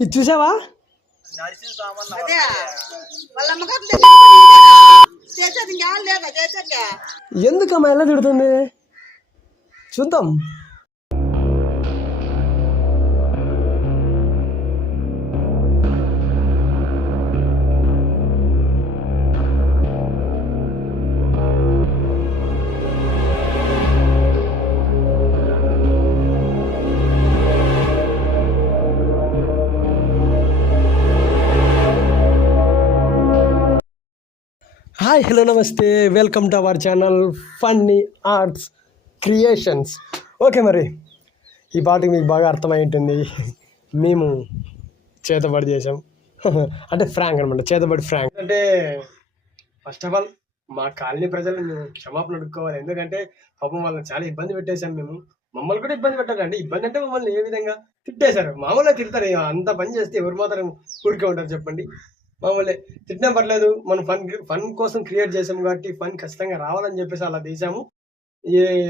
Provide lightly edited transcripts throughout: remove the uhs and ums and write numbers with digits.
ఇది చూసావా? ఎందుకమ్మా ఎలా తిడుతుంది? చూద్దాం. హాయ్, హలో, నమస్తే, welcome to our channel funny arts creations. Okay, మరి ఈ పాటకి మీకు బాగా అర్థమై ఉంటుంది. మేము చేతబడి చేసాం. అంటే ఫ్రాంక్ అనమాట, చేతబడి ఫ్రాంక్. అంటే ఫస్ట్ ఆఫ్ ఆల్ మా కాలనీ ప్రజలు మేము క్షమాపణ అడుక్కోవాలి. ఎందుకంటే పాపం వాళ్ళని చాలా ఇబ్బంది పెట్టేశాం. మమ్మల్ని కూడా ఇబ్బంది పెట్టారండి. ఇబ్బంది అంటే మమ్మల్ని ఏ విధంగా తిట్టేశారు. మామూలుగా తిడతారు. అంత పని చేస్తే ఎవరు మాత్రం ఊరికే ఉంటారు చెప్పండి? మామూలే, తిట్టినా పర్లేదు, మనం ఫన్ కోసం క్రియేట్ చేసాము కాబట్టి ఫన్ ఖచ్చితంగా రావాలని చెప్పేసి అలా తీసాము.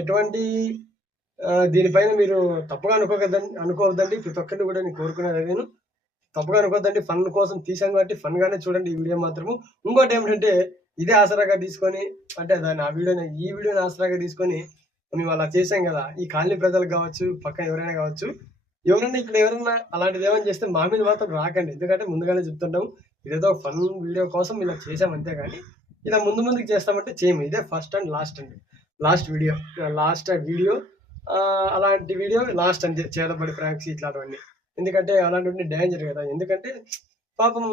ఎటువంటి దీనిపైన మీరు తప్పుగా అనుకోవద్దండి. ప్రతి ఒక్కరిని కూడా నేను కోరుకునేది నేను తప్పుగా అనుకోవద్దండి. ఫన్ కోసం తీసాం కాబట్టి ఫన్ గానే చూడండి ఈ వీడియో మాత్రము. ఇంకోటి ఏమిటంటే ఇదే ఆసరాగా తీసుకొని, అంటే దాన్ని ఈ వీడియోని ఆసరాగా తీసుకొని మేము అలా చేసాం కదా. ఈ కాలనీ ప్రజలకు కావచ్చు, పక్కన ఎవరైనా కావచ్చు, ఎవరైనా అలాంటిది ఏమైనా చేస్తే మా మీద మాత్రం రాకండి. ఎందుకంటే ముందుగానే చెప్తుంటాము, ఇదేదో ఫన్ వీడియో కోసం ఇలా చేసాం అంతే. కానీ ఇలా ముందుకు చేస్తామంటే చేయము. ఇదే ఫస్ట్ అండ్ లాస్ట్ వీడియో అలాంటి వీడియో లాస్ట్ అంతే. చేతబడి ఫ్రాంక్స్ ఇట్లాంటివన్నీ. ఎందుకంటే అలాంటివన్నీ డేంజర్ కదా. ఎందుకంటే పాపం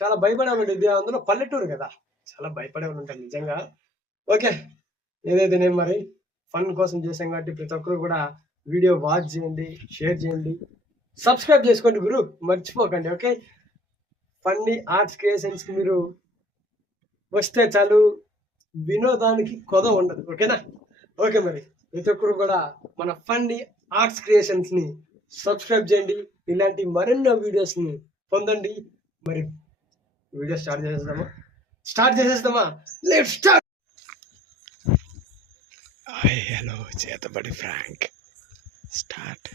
చాలా భయపడేవాళ్ళు. ఇది అందులో పల్లెటూరు కదా, చాలా భయపడేవాళ్ళు ఉంటారు నిజంగా. ఓకే, ఏదైతే నేను మరి ఫన్ కోసం చేసాం కాబట్టి ప్రతి ఒక్కరు కూడా వీడియో వాచ్ చేయండి, షేర్ చేయండి, సబ్స్క్రైబ్ చేసుకోండి గురు, మర్చిపోకండి. ఓకే, ఫన్నీ ఆర్ట్స్ క్రియేషన్స్ కి మీరు వస్తే చాలు, వినోదానికి కొద ఉండదు. ఓకేనా? ఓకే, మరి ప్రతి ఒక్కరు కూడా మన ఫన్నీ ఆర్ట్స్ క్రియేషన్స్ ని సబ్స్క్రైబ్ చేయండి. ఇలాంటి మరెన్నో వీడియోస్ ని పొందండి. మరి వీడియో స్టార్ట్ చేసేద్దామా? Let's start. హాయ్, హలో, చేతబడి ఫ్రాంక్ స్టార్ట్.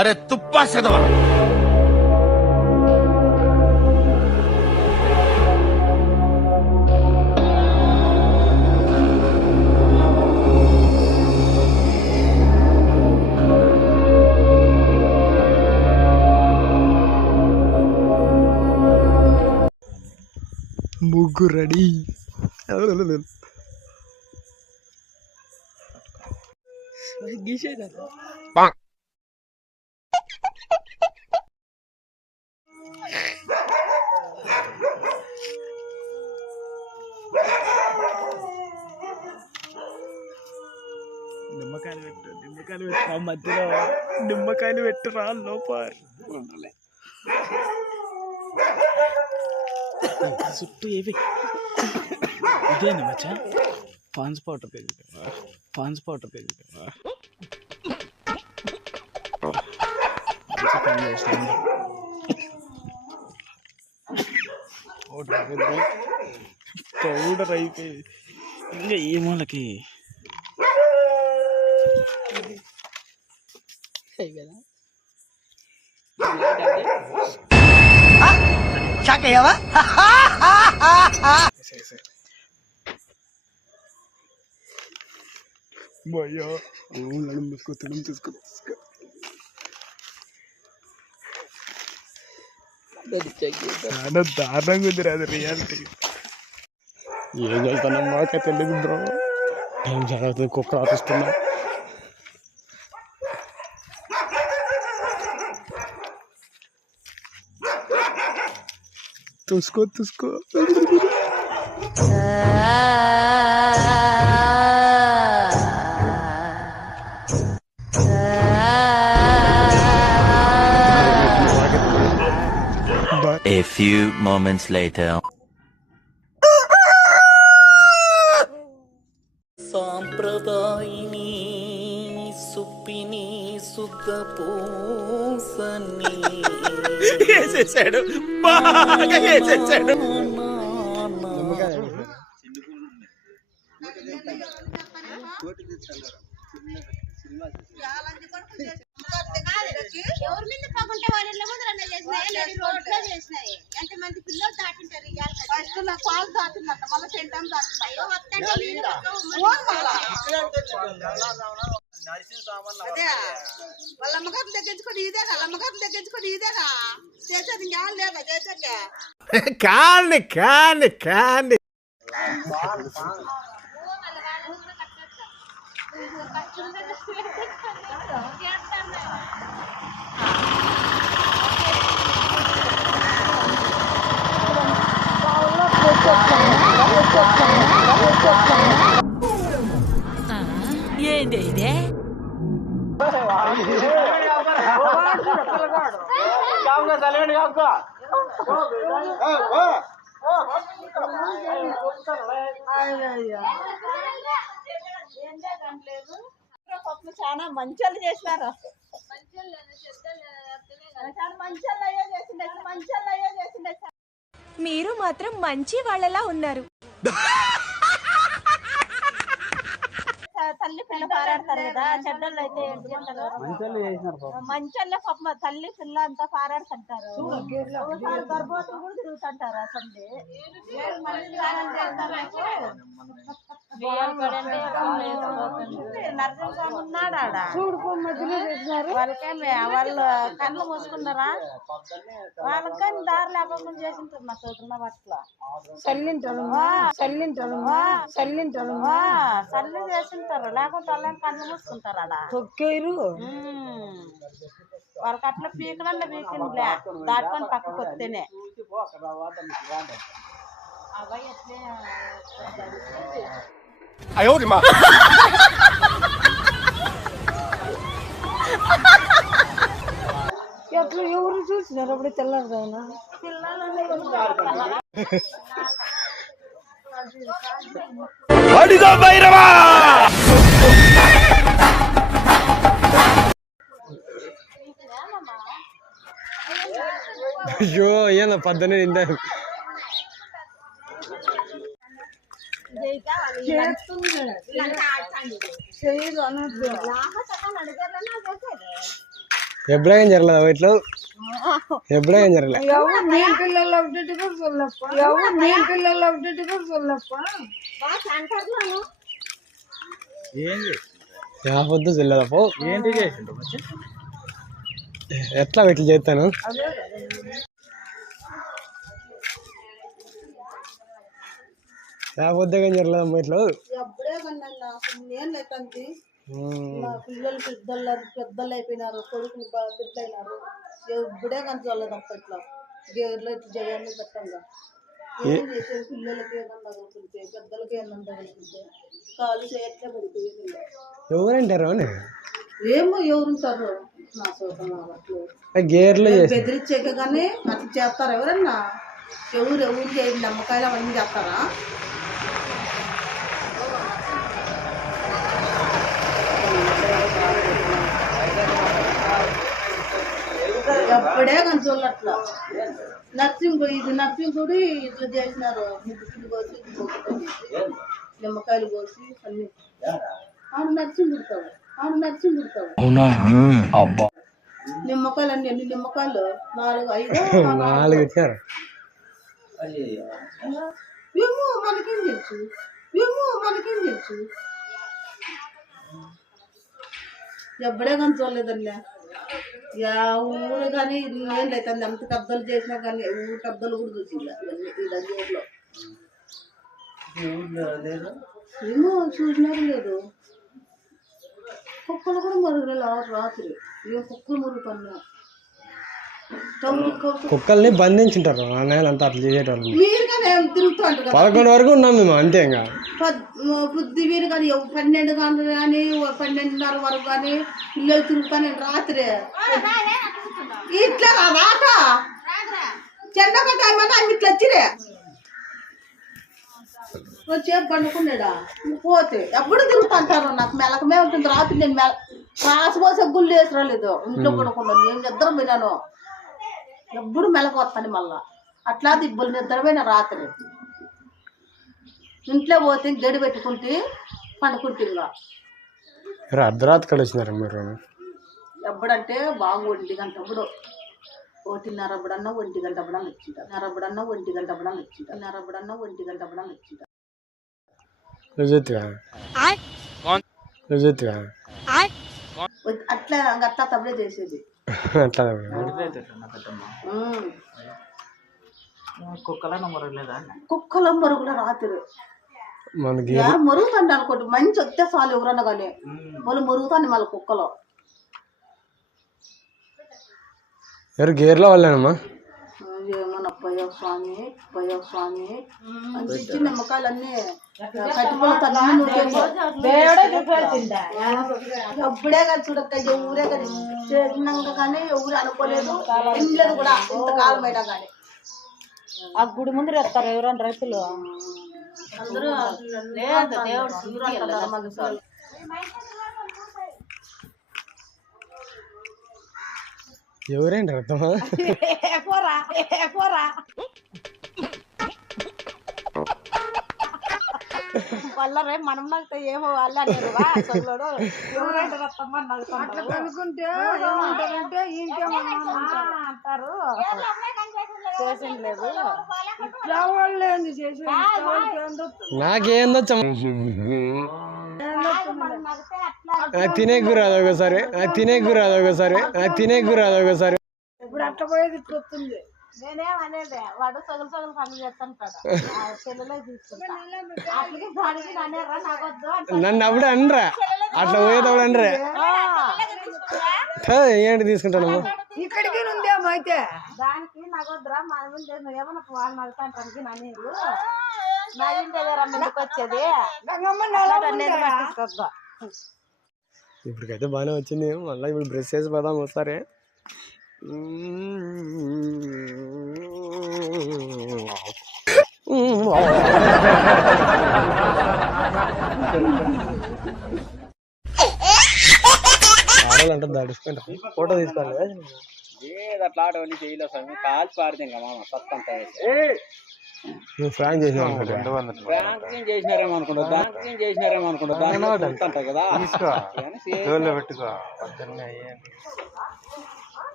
अरे तुप्पा से दवा ముగ్గు రెడీ. నిమ్మకాయలు పెట్టు మధ్యలో, నిమ్మకాయలు పెట్టురా లోపల చుట్టూ. ఏవి ఇదేనా మచ్చా? పాన్స్ పౌడర్ పేజీ పౌడర్ అయిపోయింది. ఇంకా ఏ మూలకి తీసుకో. చాలా దారుణంగా ఉంది అది రియాలిటీ. ఏం చేస్తాను మాకే తెలియదు బ్రో. టైం చాలా అవుతుంది, కుక్క ఆపిస్తున్నా. చూసుకో few moments later. సాంప్రదాయిని సుప్పిని సుఖ పూసని వేసేసాడు బాగా వేసేసాడు. ఎవరి మీద పగుంటే వాళ్ళ ఇళ్ళ ముందు రన్న చేసినాయి రోడ్లో చేసినాయి ఎంతమంది పిల్లలు దాటింటారు ఫస్ట్ నా పాలు దాటిందంట మళ్ళీ సెంటం దాటింది వాళ్ళ అమ్మగారిని తగ్గించుకొని ఇదేనా వాళ్ళ అమ్మగారిని తగ్గించుకొని ఇదేనా చేసేది ఇంకా లేదా చేసేది కాండి కాండి కాండి ఏంటి ఇదే చాలా మంచోళ్ళు చేసినారు మీరు మాత్రం మంచి వాళ్ళలా ఉన్నారు. తల్లి పిల్ల పారాడతారు కదా చెడ్డళ్ళు అయితే మంచోళ్ళే పాప తల్లి పిల్ల అంతా పారాడుతుంటారు ఒకసారి గర్భవతులు కూడా తిరుగుతుంటారు అసలు నరసింహస్వామి ఉన్నాడా వాళ్ళకేమి వాళ్ళు కళ్ళు మూసుకున్నారా వాళ్ళకని దారి లేకుండా చేసింటారు మా చదువుతున్న పట్ల సల్లి చేసింటారు లేకపోతే వాళ్ళని కళ్ళు మూసుకుంటారు అలా తొక్కేరు వాళ్ళకి అట్లా పీకలన్నా పీకిందిలే దాటుకొని పక్కకు వస్తేనే అబ్బాయి ఎట్లే ఎట్లా ఎవరు చూసినారు అప్పుడు తెల్లారు కదా అడిగో భైరవా అయ్యో ఏనా పద్దనే నిందా ఎప్పుడేం జరగలేదు ఇట్లా ఎప్పుడేం జరగలేదు పొద్దు చెల్లదపో ఏంటి చేసిండు ఎట్లా ఇట్లా చేస్తాను పొద్దుగా జరగలేదమ్మా ఇట్లా పిల్లలు పెద్దలు అయిపోయినారు కొడుకులు బిడ్డలు అయినారు ఇప్పుడే కానీ చూడలేదు అప్పట్లో గేర్లో ఇట్లా చేయాలని పెట్టంగా ఏం చేసే పిల్లలకి ఏమన్నా తగులుతుంటే పెద్దలకి ఏమన్నా తగులుతుంటే కాలు చేయట్లే పడిపోయింది ఎవరంటారు ఏమో ఎవరుంటారు నా సోదం అట్లు గేర్లో బెదిరించాక కానీ అట్లా చేస్తారు ఎవరన్నా ఎవరు చేయండి నమ్మకాయలు అవన్నీ చేస్తారా ఎప్పుడే కానీ చూడట్లా నర్సింగ్ ఇట్లా చేసినారు ముగ్గులు కోసి నిమ్మకాయలు కోసి అన్ని ఆడు నర్సింగ్ కుడతావు నిమ్మకాయలు అన్ని ఎన్ని నిమ్మకాయలు 4 ఇచ్చారు ఏమో మనకేం తెలుసు ఎప్పుడే కానీ చూడలేదన్నా యా ఊరు కానీ ఏం లేదు అంత కబ్దలు చేసినా కానీ ఊరు కబ్దలు కూడా చూసిందా ఊర్లో ఏమో చూసినారు లేదు కుక్కలు కూడా మరుగులు రాత్రి ఏం కుక్కలు మరుగుతున్నా కుక్కల్ని బంధించుంటారు ఆ నెలంతా అట్లా చేసేటోళ్ళు మీరు కానీ తిరుగుతూ అంటారు 11 వరకు ఉన్నాం మేము అంతే ఇంకా బుద్ధి మీరు కానీ 12 గంటలు కానీ 12:30 వరకు కానీ పిల్లలు తిరుగుతాను రాత్రి ఇట్లా రాక చెండక టైం అంటే ఆయన ఇట్లా వచ్చిరే వచ్చే పండుకున్నాడా పోతే ఎప్పుడు తిరుగుతుంటారు నాకు మెలకమే ఉంటుంది రాత్రి నేను కాసిపోసే గుళ్ళు వేసి రాలేదు ఇంట్లో పడుకున్నాను నేను నిద్ర పోయినాను ఎప్పుడు మెలకు వస్తాను మళ్ళా అట్లా ఇబ్బలు నిద్రపోయిన రాత్రి ఇంట్లో పోతే గడి పెట్టుకుంటే పండుకుంటే ఇంకా అర్ధరాత్రి కలిసినారు మీరు ఎప్పుడంటే బాగా 1 గంట అప్పుడు 1:30 అప్పుడన్నా 1 గంట అప్పుడన్నా వచ్చింట అట్లా అట్లా తప్పుడే చేసేది అట్లా కుక్కల మరుగుల రాత్రి మనకి ఎవరు మరుగుతాండి అనుకోండి మంచి వస్తే చాలు ఎవరన్నా కానీ వాళ్ళు మరుగుతాండి మళ్ళీ కుక్కలు ఎవరు గేర్లో వాళ్ళేనమ్మా ఏమన్నా పోయో స్వామి అని ఇచ్చి నిమ్మకాయలన్నీ ఎప్పుడే కానీ చూడక్క ఎవరే కానీ చేసినాక కానీ ఎవరు అనుకోలేదు తినలేదు కూడా ఇంతకాలం అయినా కానీ ఆ గుడి ముందు వేస్తారు ఎవరైనా రైతులు అందరూ ఎవరేంటి అర్థమా వాళ్ళ రేపు మనం నాకు ఏమో వాళ్ళు అంటారు ఎవరైతే రత్తమ్మని నలుగుతారు అనుకుంటే ఏమంటారంటే అంటారు చేసింది లేదు నాకేందో తినేకు రాదు ఒకసారి ఇప్పుడు అట్లా పోయేది ఇట్లా వస్తుంది నేనేం అనేది వాడు సగలు పనులు చేస్తుంటాడు చెల్లెలే తీసుకుంటా అట్లకి దానికి నన్నేరా నాకొద్దు అంటాడు. నన్ను అప్పుడు అనరా అట్లా పోయేటప్పుడు అనరా ఏంటి తీసుకుంటాను ఇక్కడికి ఉందేమో అయితే దానికి నాకొద్దురా మనం ఏమన్నా వాళ్ళు నడుతాంటానికి నన్నీరు నవ్వింటే వేరే ముందుకు వచ్చేది నేను పట్టించుకోద్దా ఇప్పటికైతే బాగానే వచ్చింది మళ్ళీ ఇప్పుడు బ్రష్ చేసి పోదాం ఒకసారి ఆడాలంటే దాడిపోయింట ఫోటో తీసుకోవాలి అట్లా ఆటవన్నీ చేయలేదు స్వామి కాల్చి పాడితే ఇంకా మామ సత్తంతా నువ్వు ఫ్రాంక్ చేసినావు బ్యాంకింగ్ చేసినారేమో అనుకుంటా దాంట్లో కదా పెట్టుకో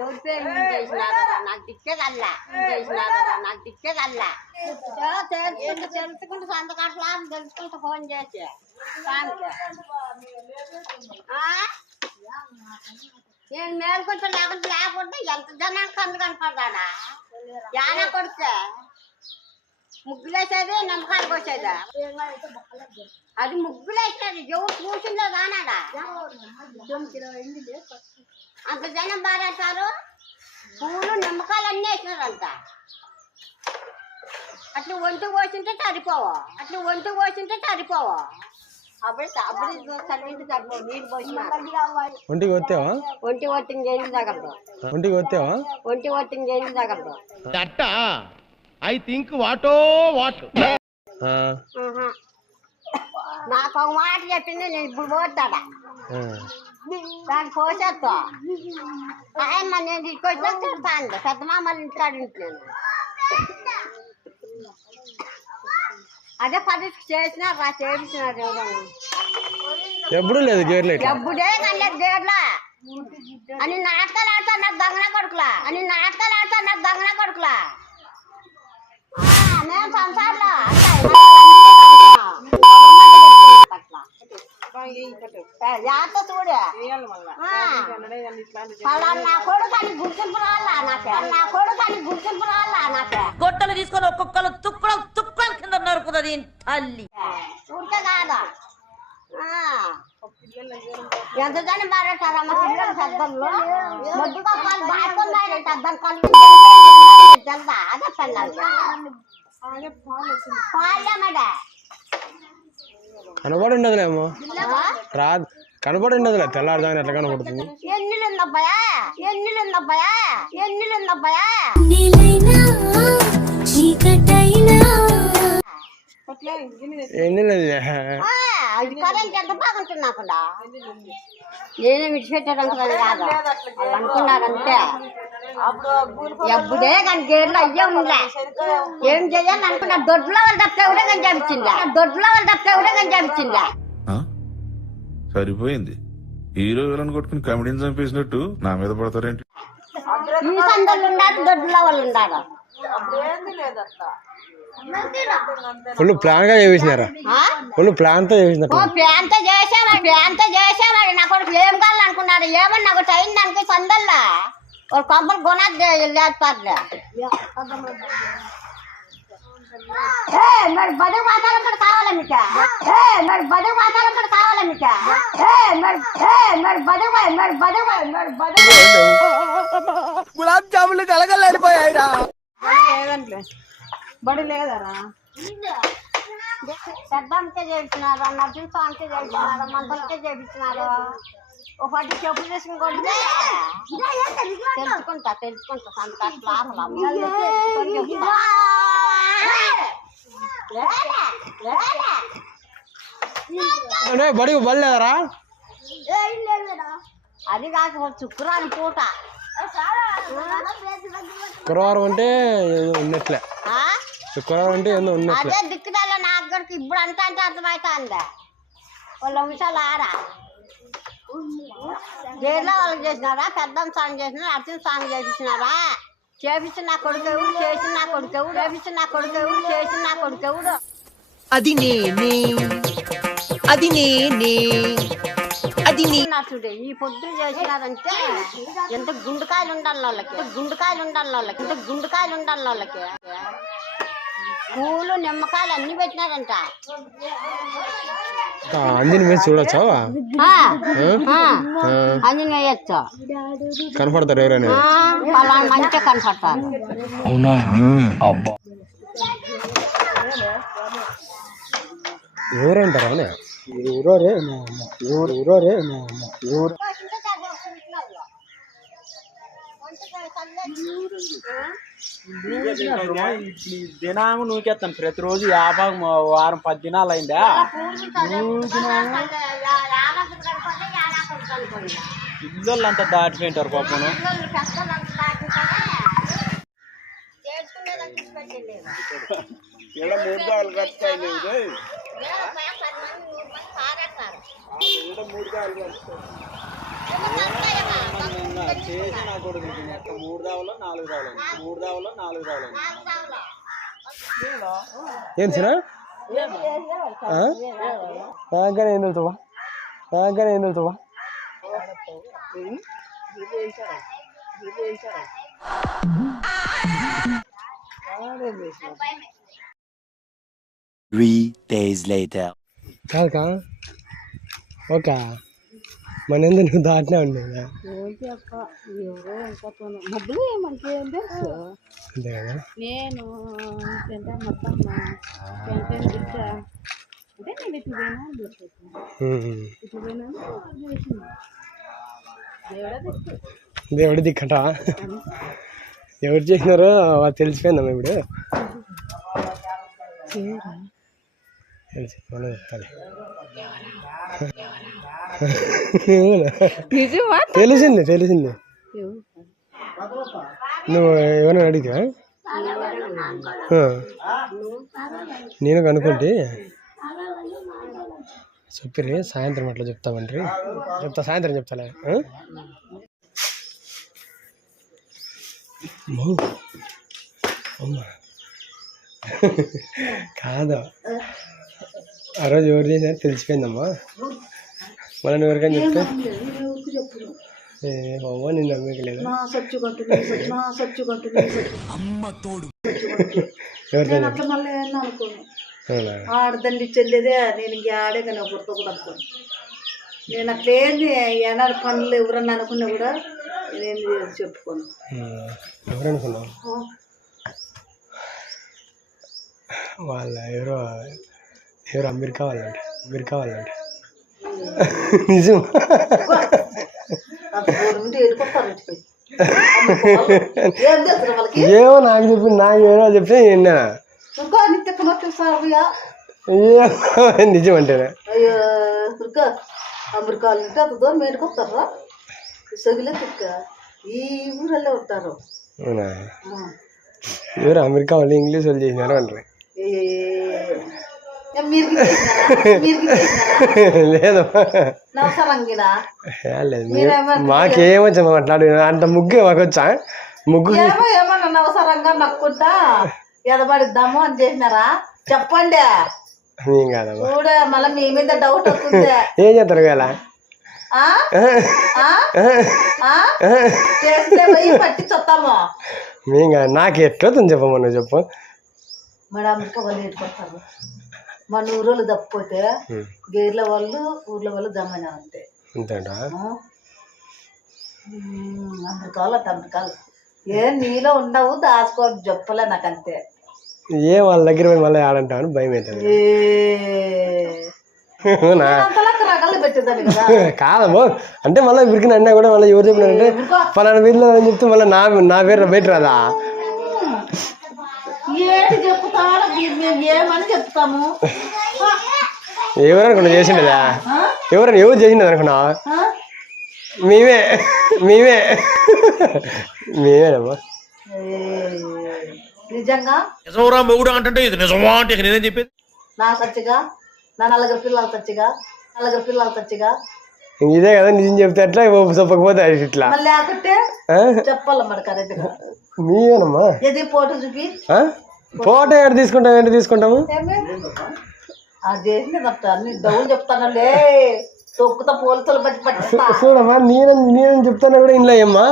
ఎవరితో చేసినా కదా నాకు తిక్కేదల్లా నాకు తిక్కేదల్లా తెలుసుకుంటూ సంతకట్లా తెలుసుకుంటూ ఫోన్ చేసి నేను మేలుకుంటా లేకపోతే ఎంత జనానికి కందు కనపడదానా యానా కొడితే ముగ్గులేసేది నమ్మకానికి వచ్చేదా అది ముగ్గులేసేది ఎవరు కూర్చుందో కానాడా అంత జనం బారేస్తారు పూలు నిమ్మకాయలు అన్నీ వేసినారంట అట్లా ఒంటి పోసింటే సరిపోవా అప్పుడు చదివింటే సరిపోవు నీరు పోసిన ఒంటికి వచ్చావా ఒంటి ఒట్టింగ్ చేసి తగలదు దట్ ఐ థింక్ వాటో వాట్ నాకు ఒక మాట చెప్పింది నేను ఇప్పుడు పోతాడా దాన్ని పోసేస్తా ఆయమ్మ నేను తీసుకొచ్చినా తిడతాను పెద్ద మామూలు ఇంటికాడ ఉంటున్నాను అదే పద్ధతి చేసినారు చేపించినారు ఎవరన్నా ఎప్పుడు లేదు గేర్లు ఎప్పుడే కనలేదు గేర్లా అని నాటకాలు ఆడతా నాకు దొంగన కొడుకులా నేను సంసార్లో జాత చూడే నా కొడుకు అని గుర్తింపు రావాలా నాకే గొట్టలు తీసుకొని ఒక్కొక్కరు తుక్కలు కింద నరుకుతుంది తల్లి ఊరికే కాదా ఎంత జనం బారేటారమ్మ పిల్లలు శబ్దంలో మొద్దుగా పాలు బాగున్నాయి శబ్దం కలిగి తెలుదా అదే పిల్లలు పాలేమడా కనబడి ఉండదులేమో రాదు కనబడి ఉండదులే తెల్లారుదాని ఎట్లా కనబడుతుంది ఎన్ని ఎన్నిలుందబ్బాయా ఎన్నిలుందబ్బాయా ఎన్నిలుందబ్బాయా అది కరెంట్ ఎంత బాగుంటుంది నాకుండా నేనే విడిచిపెట్టాడు కాదు వాళ్ళు అనుకున్నారు అంతే ఎప్పుడే కానీ గేర్లు అయ్యే ఉండలే ఏం చెయ్యాలి అనుకున్నా దొడ్లో వాళ్ళు తప్ప ఎవడే కానీ చేపించిందా దొడ్లో వాళ్ళు తప్ప ఎవడే కానీ చేపించిందా సరిపోయింది. హీరో విలన్ కొట్టుకుని కమెడీని చంపేసినట్టు నా మీద పడతారేంటి? ఈ సందర్లు ఉన్నారు దొడ్లో వాళ్ళు ఉన్నారు ఫుల్ ప్లాన్ గా చేసినారా? ఫుల్ ప్లాన్ తో చేసినట్టు ప్యాంతో చేసేవాడు నా కొడుకు ఏం కావాలనుకున్నాడు ఏమన్నా ఒకటి అయింది అనుకో సందల్లా ఒక కొంపలు కొనద్దు లేకపోతే మరి బదువు వాతావరణం కూడా కావాలా మీకు మరి బదువు వాతావరణం కూడా కావాలా మీకు మరి బదువు గులాబ్ జాములు కలగలేడిపోయాయిరా. బడి లేదరా పెద్దంతే చేయించినారు నర్సింగ్ స్వామికే చేయించినారు మంత్రులకే చేయించినారు ఒక పట్టి చెప్పు చేసుకుని కొడితే తెలుసుకుంటా బడి బలేదరా? అది కాక శుక్రవారం పూట శుక్రవారం అంటే ఉన్నట్లే, శుక్రవారం అంటే ఏందో ఉన్నట్లే. అదే దిక్కుదాల నాకు గడికి ఇప్పుడు అంతా అంటే అర్థమవుతుందా వాళ్ళ అంశాలు ఆరా జైల్లో వాళ్ళకి చేసినారా పెద్దమ్మ స్వామి చేసినారా అర్జున్ స్వామి చేపించినారా చేపించి నా కొడుకెవుడు చేసి నా కొడుకెవుడు చేపించి నా కొడుకెవుడు చేసి నా కొడుకెవుడు అది నేనే అది నేనే అది నీ చూడే ఈ పొద్దున చేసినారంటే ఎంత గుండుకాయలు ఉండాలి వాళ్ళకి గుండుకాయలు ఉండాలి వాళ్ళకి ఎంత గుండుకాయలు ఉండాలి వాళ్ళకి పూలు నిమ్మకాయలు అన్ని పెట్టినారంట అంజని వేసి చూడొచ్చా? అన్ని వేయచ్చు కనపడతారు ఎవరైనా? అలా మంచిగా కనపడతారు. ఎవరంటారా? ఎవరోరే ఎవరోరే ఎవరు దినాము నూకేస్తాను ప్రతిరోజు యాభై వారం 10 దినాలు అయిందా ఇల్లు అంతా దాటిపోయింటారు పాపను. చేసి నా కొడుకు 3 దావులో 4 దావులు 3 దావులో 4 దావులు ఏం సినా నాగానే ఏం తెలుసా నాగానే ఏం తెలుసా? కాదుకా ఓకే మన ఎందుకు నువ్వు దాటినా ఉండేదా? మబ్బులు ఏమంటే అంతే కదా. నేను మొత్తం అంటే నేను ఇటు పోయినా ఇటు పోయినా దేవుడి దిక్కట ఎవరు చేసినారో వాళ్ళు తెలిసిపోయిందమ్మా ఇప్పుడు. తెలిసి మనం చెప్తాలి తెలిసింది తెలిసింది. నువ్వు ఏమైనా అడిగా నేను కనుక్కుంటే చెప్పిర్రి సాయంత్రం అట్లా చెప్తామంటారు. చెప్తా సాయంత్రం చెప్తాలే. అమ్మా కాదు ఆ రోజు ఎవరు చేసినా తెలిసిపోయిందమ్మా. మళ్ళీ ఎవరికైనా చెప్తే అవ్వ నేను నమ్మకలేదు. ఆడదండి చెల్లేదే నేను ఇంక ఆడే కానీ ఒకరితో కూడా అనుకోను. నేను అట్లేంది ఏనాడు పనులు ఎవరన్నా అనుకున్నా కూడా నేనేం చెప్పుకోను. ఎవరనుకున్నావు? వాళ్ళ ఎవరో అమెరికా వాళ్ళంట నిజం. గవర్నమెంట్ ఏడుకొస్తారు ఇంటికి ఏం తెలుసు వాళ్ళకి ఏమో నాకు చెప్పింది, నాకు ఏమో చెప్తే నిన్న ఇంకా నిత్యనొట్లు సార్గా నిజం అంటేనే. అయ్యో ఇంకా అమెరికాలు ఉంటే అంత దూరం ఏడుకొస్తారా సగిలే తిక్క ఈ ఊరల్లే ఉంటారు. అవునా? ఎవరు అమెరికా వాళ్ళు ఇంగ్లీష్ వాళ్ళు చేసినారు అంటారు. లేదు లేదు, మాకేమొచ్చా మాట్లాడు అంత ముగ్గు మాకు వచ్చా ముగ్గు ఏమన్నా అవసరంగా నక్కుంటా ఎదబడిద్దాము అని చేసినారా చెప్పండి. ఏం కాదమ్మా, చూడే మళ్ళీ మీ మీద డౌట్ వస్తుంది. ఏం చేస్తారు కదా చేస్తే పోయి పట్టి చూస్తాము. మేం కాదు, నాకు ఎట్లవుతుంది చెప్పమ్మా, నువ్వు చెప్పు. మరి అమెరికా వాళ్ళు ఎట్టుకొస్తారు, మన ఊరోళ్ళు తప్పిపోతే గేర్ల వాళ్ళు ఊర్ల వాళ్ళు జమైన అంతే. అంతేనా? అమెరికాలు అట్ట అమెరికాలు ఏం నీలో ఉండవు దాచుకో చెప్పలే నాకు అంతే. ఏ వాళ్ళ దగ్గర పోయి మళ్ళీ ఆడంటామని భయం అవుతుంది. రకాలు పెట్టిందని కదా కాదమ్మో, అంటే మళ్ళీ వీరికి అన్నా కూడా మళ్ళీ ఎవరు చెప్పినారంటే పలానా వీధిలో అని చెప్తే మళ్ళీ నా పేరు బయట రాదా? ఏంటి చెప్తాను మేము ఏమని చెప్తాము. ఎవరనుకున్నా చేసిండదా? ఎవరు చేసిండదు అనుకున్నా? మేమే మేమేనమ్మా. నిజంగా నిజంరా మొగుడు అంటే ఇది నిజమా అంటే నేనేం చెప్పేది. నా సచ్చిగా నా నలుగురు పిల్లలు సచ్చిగా ఇదే కదా నిజం చెప్తే అట్లా చెప్పకపోతే ఇట్లా మళ్ళీ లేకుంటే చెప్పాల మరి కరెక్ట్ గా. మీవేనమ్మా. ఇది ఫోటో చూపి ఫోటో ఏంటి తీసుకుంటాము అది చేసింది అన్ని డౌన్ చెప్తానులే తొక్కుతా పోలీసులు బట్టి పట్టిస్తా. చూడమ్మా, నేను చెప్తాను కూడా ఇంట్లో అమ్మా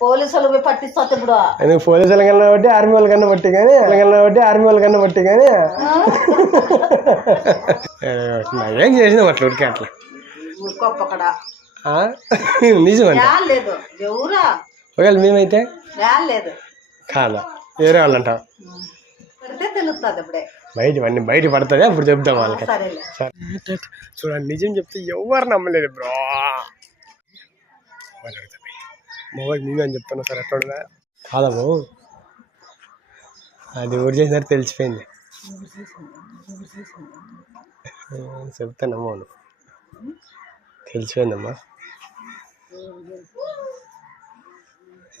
పోలీసులు పోయి పట్టిస్తా. ఇప్పుడు నువ్వు పోలీసుల కన్నా బట్టి ఆర్మీ వాళ్ళ కన్నా బట్టి కానీ ఏం చేసినావు అట్లా ఉడికే అట్లా గొప్పక్కడ నిజమంటే లేదు ఎవరా ఒకవేళ మేమైతే లేదు కాదా వేరే వాళ్ళు అంటావు. పెడితే తెలుస్తుంది ఇప్పుడే బయట పడుతుంది, అప్పుడు చెప్తాం వాళ్ళకి. సరేలే సరే చూడండి, నిజం చెప్తే ఎవరు నమ్మలేదు బ్రో. మొబైల్ మేమే అని చెప్తాను సార్ అట్లా కాదమ్మా, అది ఎవరు చేసినారు తెలిసిపోయింది. చెప్తానమ్మా, తెలిసిపోయిందమ్మా.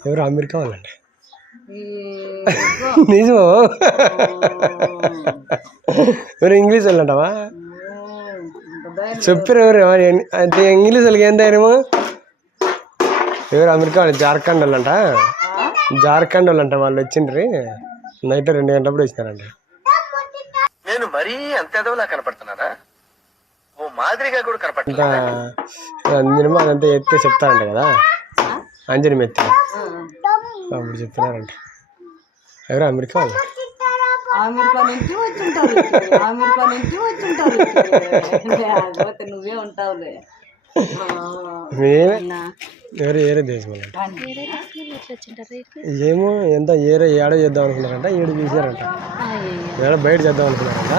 ఎవరు అమెరికా వాళ్ళండి నిజమో? ఎవరు ఇంగ్లీష్ వాళ్ళు అంటావా? చెప్పారు ఎవరు అంటే ఇంగ్లీష్ వాళ్ళకి ఏం ధైర్యమో? ఎవరు అమెరికా వాళ్ళు జార్ఖండ్ వాళ్ళంట. వాళ్ళు వచ్చిండ్రి నైట్ 2 గంటలప్పుడు వచ్చినారంట. నేను మరీ అంత ఎదవలా కనపడుతున్నారా? ఓ మాదిరిగా కూడా కనపడుతుందా? అంజనమ్మ అదంతా ఎత్తే చెప్తారంట కదా, అంజనం ఎత్తే అప్పుడు చెప్తున్నారంట. ఎవరు అమెరికా వాళ్ళు? అమెరికా నుంచి వచ్చింటారు నువ్వే ఉంటావులే. మేమే ఏరే దేశం ఏమో ఎంత ఏడో చేద్దాం అనుకున్నారంట, 7 చేసినారంట. ఏడో బయట చేద్దాం అనుకున్నారంట,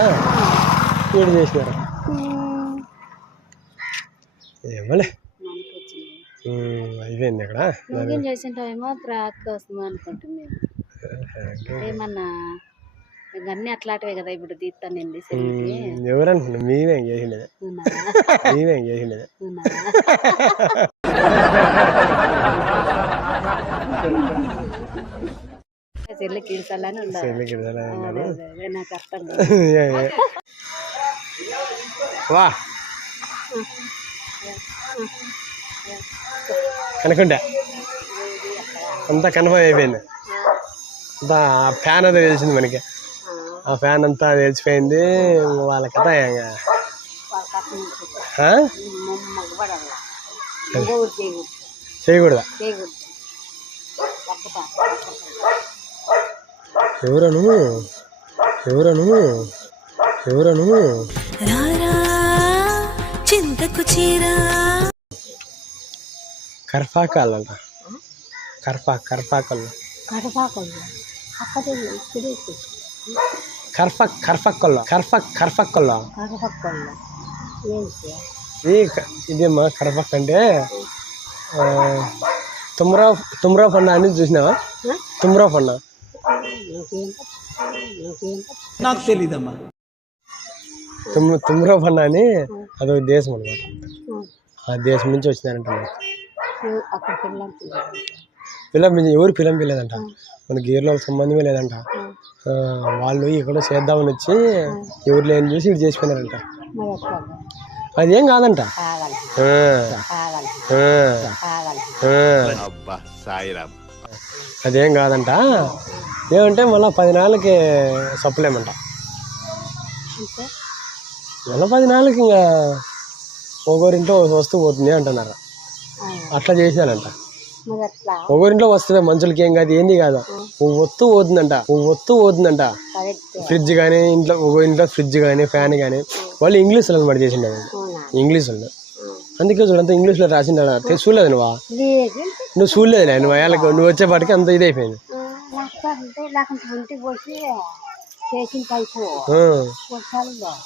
7 చేసినారు. ఏమోలే అయిపోయింది అక్కడ. చేసింటామేమో ట్రాక్ వస్తుంది అనుకుంటుంది. ఏమన్నా అన్నీ అట్లాంటివే కదా ఇప్పుడు తీస్తానండి. ఎవరనుకున్నా? మేమేం చేసిండేది. చెల్లికి నాకు అర్థం వా కనుకుంటా అంతా కన్ఫర్మ్ అయిపోయింది. అంతా ఫ్యాన్ అంతా తెలిసింది మనకి. ఆ ఫ్యాన్ అంతా తెలిసిపోయింది వాళ్ళ కథ. చేయకూడదా? ఎవరను చింతకు చీరా కర్పాకాలంట. కర్పాకల్లో ఇదేమ్మా కర్పక్ అంటే తుమ్రా ఫండా అని చూసినావా? తుమ్రా ఫండా నాకు తెలీదమ్మా. తుమ్రా ఫండా అని అదొక దేశం అనమాట. ఆ దేశం నుంచి వచ్చినారంట. ఫిలం ఎవరు ఫిలం లేదంట, మన గేర్లో సంబంధమే లేదంట. వాళ్ళు ఇక్కడ చేద్దామని వచ్చి ఎవరు లేని చూసి ఇటు చేసిపోయినారంట. అదేం కాదంట. అదేం కాదంట. ఏమంటే మళ్ళీ 10 నెలలకి సప్లేమంట. మళ్ళీ 10 నెలలకి ఇంకా ఒకరింట్లో వస్తువు పోతుంది అంటున్నారు. అట్లా చేసినారంట. ఒకరింట్లో వస్తుంది మనుషులకి ఏం కాదు, ఏంది కాదు. వస్తువు పోతుందంట. ఫ్రిడ్జ్ కానీ ఇంట్లో ఒక ఇంట్లో ఫ్రిడ్జ్ కానీ ఫ్యాన్ కానీ వాళ్ళు ఇంగ్లీష్లో అనమాట చేసిండే. ఇంగ్లీష్లో అందుకే చూడంతా ఇంగ్లీష్లో రాసిండా. చూడలేదు నువ్వు చూడలేదులే. నువ్వు వచ్చేపాటికి అంత ఇదైపోయింది.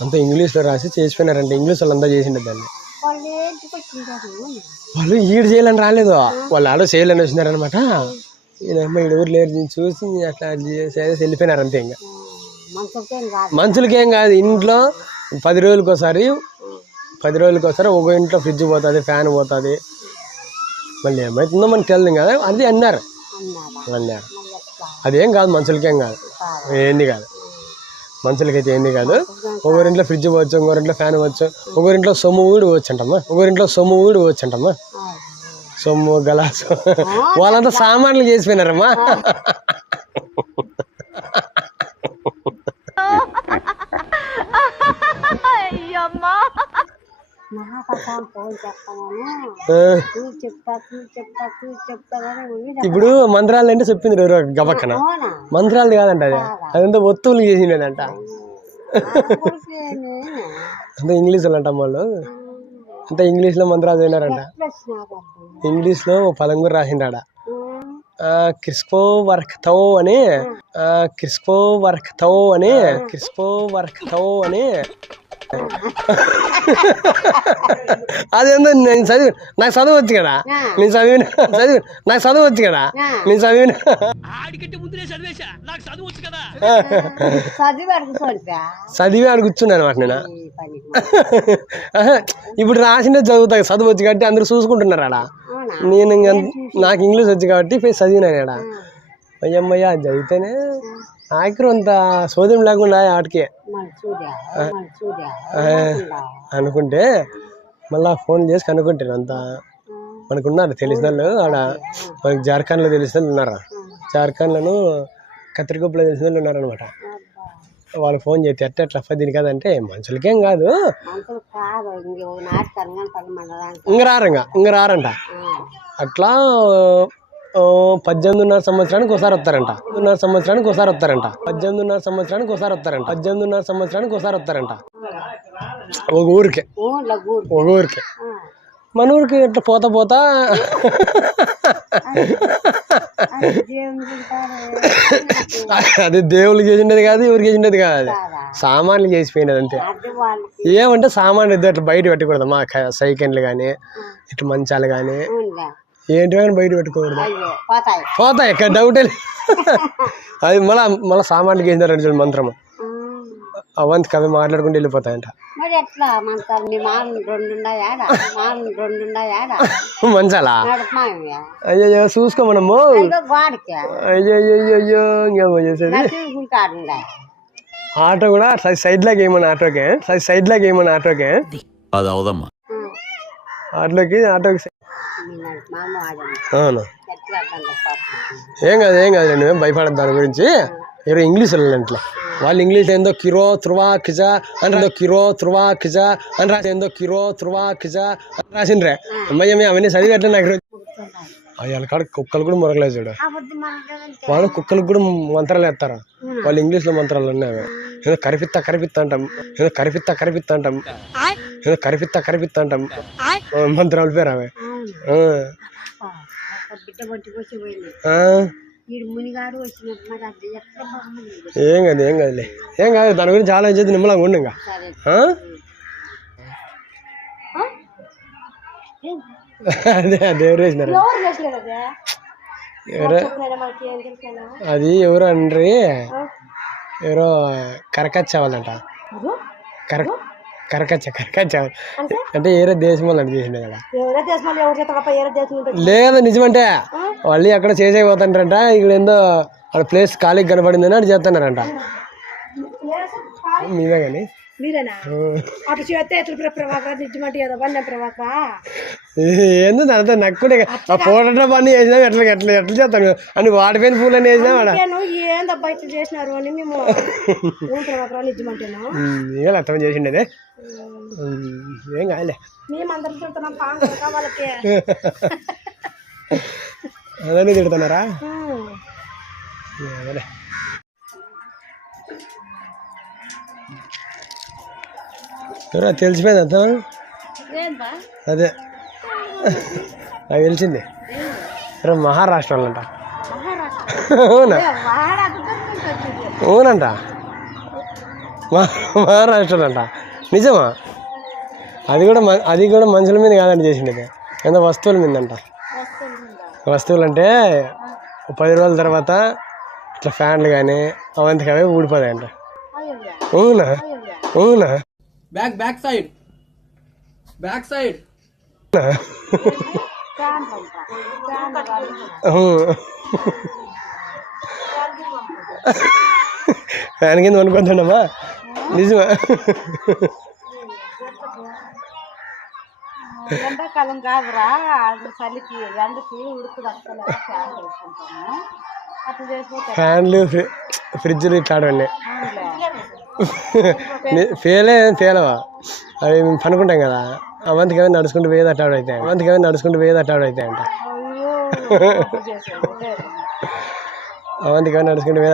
అంతా ఇంగ్లీష్లో రాసి చేసిపోయినారంటే. ఇంగ్లీష్ వాళ్ళు అంతా చేసిండే దాన్ని. వాళ్ళు ఈడు చేయాలని రాలేదు, వాళ్ళు ఆడో చేయాలని వచ్చినారనమాట. ఈయనమ్మ ఈడెవరు లేరు చూసి అట్లా చేసి వెళ్ళిపోయినారు అంతే. ఇంకా మనుషులకేం కాదు. ఇంట్లో 10 రోజులకి ఒకసారి ఒక ఇంట్లో ఫ్రిడ్జ్ పోతుంది, ఫ్యాన్ పోతుంది. మళ్ళీ ఏమవుతుందో మనకు తెలియదు కదా. అది అన్నారు. అదేం కాదు, మనుషులకేం కాదు, ఏంది కాదు. మనుషులకైతే ఏంది కాదు. ఒకరింట్లో ఫ్రిడ్జ్ పోవచ్చు, ఇంకోరింట్లో ఫ్యాన్ పోవచ్చు, ఒకరింట్లో సొమ్ము కూడా పోవచ్చంటమ్మా. సొమ్ము గలాసు వాళ్ళంతా సామాన్లు చేసిపోయినారమ్మా. ఇప్పుడు మంత్రాలు అంటే చెప్పింది గబక్కన. మంత్రాలు కాదంట, అదంతా ఒత్తువులు చేసిండేదంట. అంతా ఇంగ్లీష్ వాళ్ళు అంటాం వాళ్ళు. అంతా ఇంగ్లీష్లో మంత్రాలు చదివినారంట. ఇంగ్లీష్లో పదం కూడా రాసిండాడ. క్రిస్పో వర్క్ థౌ అని అదేందో నేను చదివి నాకు చదవచ్చు కదా. నేను చదివిన చదివి ఆడ కూర్చున్నాను అనమాట నేను. ఇప్పుడు రాసిందే చదువుతా, చదవచ్చు కాబట్టి అందరూ చూసుకుంటున్నారు ఆడ. నేను నాకు ఇంగ్లీష్ వచ్చు కాబట్టి పోయి చదివినాను ఆడ. అయ్యమ్మయ్య చదివితేనే ఆఖరు అంత సోదం లేకుండా ఆటకి అనుకుంటే మళ్ళీ ఫోన్ చేసి కనుక్కుంటారు. అంతా మనకున్నారు తెలిసిన వాళ్ళు ఆడ. మనకి జార్ఖండ్లో తెలిసిన వాళ్ళు ఉన్నారు, జార్ఖండ్లను కత్తిరికొప్పలో తెలిసిన వాళ్ళు ఉన్నారనమాట. వాళ్ళు ఫోన్ చేస్తే అట్లా దీని కాదంటే మనుషులకేం కాదు. ఇంక రారంట. అట్లా 18.5 సంవత్సరానికి ఒకసారి వస్తారంట. 18.5 సంవత్సరానికి ఒకసారి వస్తారంట. ఒక ఊరికి. మన ఊరికి ఇట్లా పోతా అది దేవుళ్ళు చేసిండేది కాదు, ఎవరికి చేసిండేది కాదు. అది సామాన్లు చేసిపోయినది అంతే. ఏమంటే సామాన్లు ఇద్దరు అట్లా బయట పెట్టకూడదు. మా సైకిళ్ళు కానీ ఇట్లా మంచాలు కానీ ఏంటి కానీ బయట పెట్టుకోకూడదు, పోతాయి. ఇక్కడ డౌటే లేదు. అది మళ్ళీ సామాన్లు చేసినారంటే మంత్రము అవంతి కవి మాట్లాడుకుంటూ వెళ్ళిపోతాయంట. మంచాలా? అయ్యో చూసుకో మనము. అయ్యో చేసేది ఆటో కూడా సైడ్ లాగా ఏమన్నా ఆటోకే అది అవదమ్మా. ఆటోకి అవును. ఏం కాదు నువ్వేం భయపడద్దు దాని గురించి. ఎవరో ఇంగ్లీష్ వాళ్ళంట్లా వాళ్ళు ఇంగ్లీష్ ఏందో కిరో త్రువా కిజా అని రాసిండ్రే. అమ్మాయి అవన్నీ చదివేట్లే నాకు. వాళ్ళ కాడ కుక్కలు కూడా మొరగలేదు చూడు. వాళ్ళు కుక్కలకు కూడా మంత్రాలు వేస్తారు. వాళ్ళు ఇంగ్లీష్లో మంత్రాలు ఉన్నాయి. ఏదో కరిపిత్తా అంటాం మంత్రాలు పేరు అవి. ఏం కాదు దాని గురించి ఆలోచించేది నిమ్మలంగా ఉండు. ఇంకా అదే దేవుడు వేసినారు. ఎవరు చేసినారు అదే ఎవరో మనకి ఏం తెలుసు అది ఎవరు అండ్రి ఎవరో కరకచ్చ వాళ్ళంట. కరకచ్చ అంటే ఏరే దేశం వాళ్ళు చేసిండే కదా. ఎవరో దేశం వాళ్ళు ఎవరు చేస్తారప్ప ఏరే దేశం లేదు నిజమంటే వాళ్ళు అక్కడ చేసేపోతాంటారంట. ఇక్కడ ఏందో అక్కడ ప్లేస్ ఖాళీకి కనబడిందని అటు చేస్తున్నారంట. మీదే కానీ మీరేనా అటు చేస్తే ఎట్లా ప్రభాకర్ నిజమంటే ఏదో వల్ల ప్రభాకర్ ఏందో అంతా నాకు కూడా ఆ ఫోటో పని వేసినా ఎట్లా ఎట్లా ఎట్లా చేస్తాను అని వాడిపోయిన పూలు అని వేసినా వాడ ఏందబ్బా ఇట్లా చేసినారు అని మేము ప్రభాకర్ నిజమంటేనా ఏం అర్థం చేసిండే ఏం కాలే మేమందరం తిడుతున్నాం వాళ్ళకి అదన్నీ తిడుతున్నారా? అదే ఎవరో తెలిసిపోయింది అర్థం. అదే నాకు తెలిసింది ఎవరో మహారాష్ట్ర వాళ్ళంట. అవునా? అవునంట మహారాష్ట్రలంట. నిజమా? అది కూడా మనుషుల మీద కాదంట చేసిండేది, ఏదో వస్తువుల మీద అంట. వస్తువులు అంటే 10 రోజుల తర్వాత ఇట్లా ఫ్యాన్లు కానీ అవంతకి అవే ఊడిపోతాయంట. అవునా? అవునా? బ్యాక్ సైడ్ ఫ్యాన్ కింద అనుకుంటున్నామా? నిజమా? ఎండాకాలం కాదురా, చలికి ఎండకి ఉడుకుడు ఫ్యాన్లు ఫ్రిడ్జ్లు ఇట్లాడవండి ఫేలవా అవి మేము పనుకుంటాం కదా, అవంతకి ఏమైనా నడుచుకుంటూ పోయేది అట్టాడు అవుతాయి. అంట. అవంతకి ఏమైనా నడుచుకుంటూ పోయేది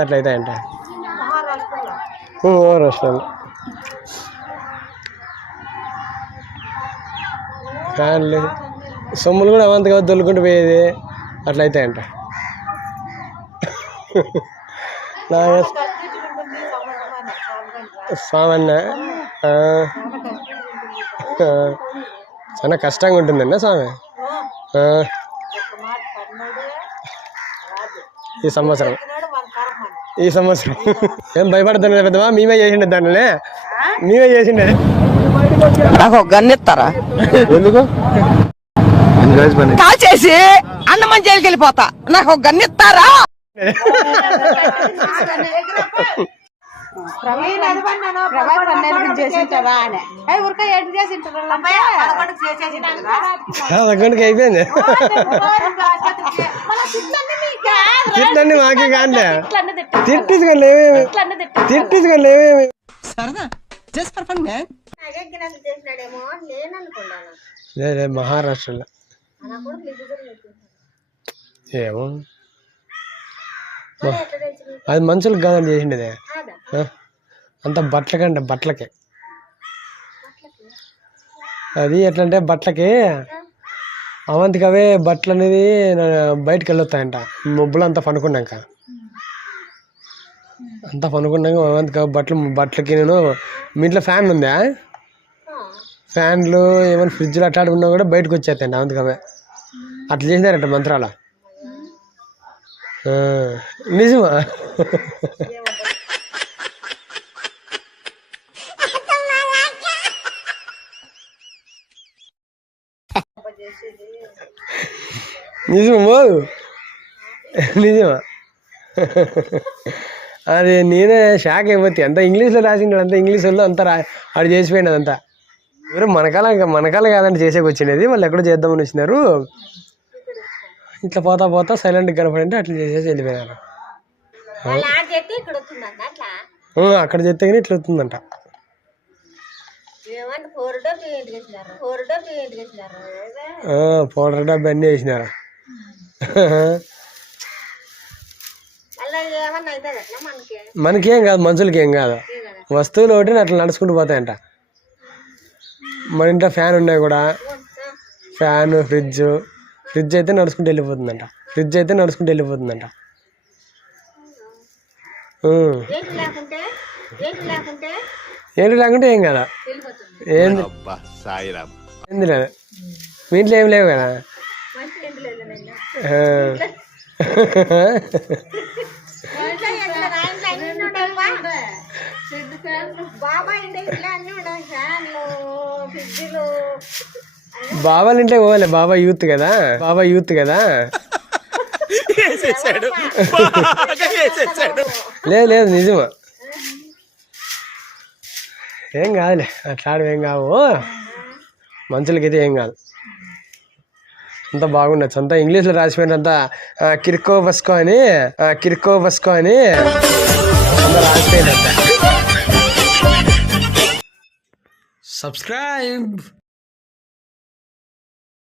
అట్లా అవుతాయంట. మహారాష్ట్రలో ఫ్యాన్లు సొమ్ములు కూడా అవంతగా దొల్లుకుంటూ పోయేది అట్లా అవుతాయంట. సామాన్య చాలా కష్టంగా ఉంటుందండి స్వామి ఈ సంవత్సరం. ఏం భయపడుతున్నా పెద్దమా? మేమే చేసిండే దానినే, మేమే చేసిండే. నాకు ఒక గన్ ఇస్తారా? ఎందుకు కాల్ చేసి అన్నమని జైలుకి వెళ్ళిపోతా. నాకు ఒక గన్ ఇస్తారా? అదొక్కడికి అయిపోయింది. తిట్టండి మాకే కాండి, తిట్టించుకోండి ఏమేమి సరదా జస్ట్ ఫర్ ఫన్ మ్యాన్. చేసినాడేమో నేను అనుకున్నాను. లేదు మహారాష్ట్రలో ఏమో అది మనుషులకు కాదని చేసిండేది అంత బట్టలకి. అది ఎట్లంటే బట్టలకి అవంతికి అవే బట్టలు అనేది బయటకు వెళ్ళొస్తాయంట. మబ్బులు అంతా పనుకున్నాక అవంతికి బట్టలకి నేను మీ ఇంట్లో ఫ్యాన్ ఉందా? ఫ్యాన్లు ఏమైనా ఫ్రిడ్జ్లు అట్లా ఉన్నా కూడా బయటకు వచ్చేస్తాయండి అవంతికి అవే. అట్లా చేసినారంట మంత్రాల. నిజమా? నిజమా? అది నేనే షాక్ అయిపోతే. అంతా ఇంగ్లీష్లో రాసిండు, అంతా ఇంగ్లీష్ వాళ్ళు అంతా ఆడు చేసిపోయింది అదంతా. ఎవరు మనకాల కాదంటే చేసేకి వచ్చినది, వాళ్ళు ఎక్కడో చేద్దామని వచ్చినారు. ఇట్లా పోతా సైలెంట్గా కనపడంటే అట్లా చేసేసి వెళ్ళిపోయినారు. అక్కడ చెప్తే కానీ ఇట్లా వస్తుందంట. పౌడర్ డబ్బా అన్నీ వేసినారు. మనకేం కాదు, మనుషులకి ఏం కాదు. వస్తువులు ఒకటి అట్లా నడుచుకుంటూ పోతాయంట. మన ఇంట్లో ఫ్యాన్ ఉన్నాయి కూడా, ఫ్యాన్ ఫ్రిడ్జ్ అయితే నడుచుకుంటూ వెళ్ళిపోతుందంట. ఏంటి లేకుంటే ఏం కదా, ఏంది లేదు. మీ ఇంట్లో ఏం లేవు కదా బాబాల ఇంట్లో పోవాలి, బాబా యూత్ కదా. లేదు నిజమా, ఏం కాదులే, అట్లాంటివి ఏం కావు, మనుషులకైతే ఏం కాదు, అంతా బాగుండొచ్చు. అంతా ఇంగ్లీష్లో రాసిపోయినంత కిర్కో బస్కో అని అంతా రాసిపోయినంత. సబ్స్క్రైబ్.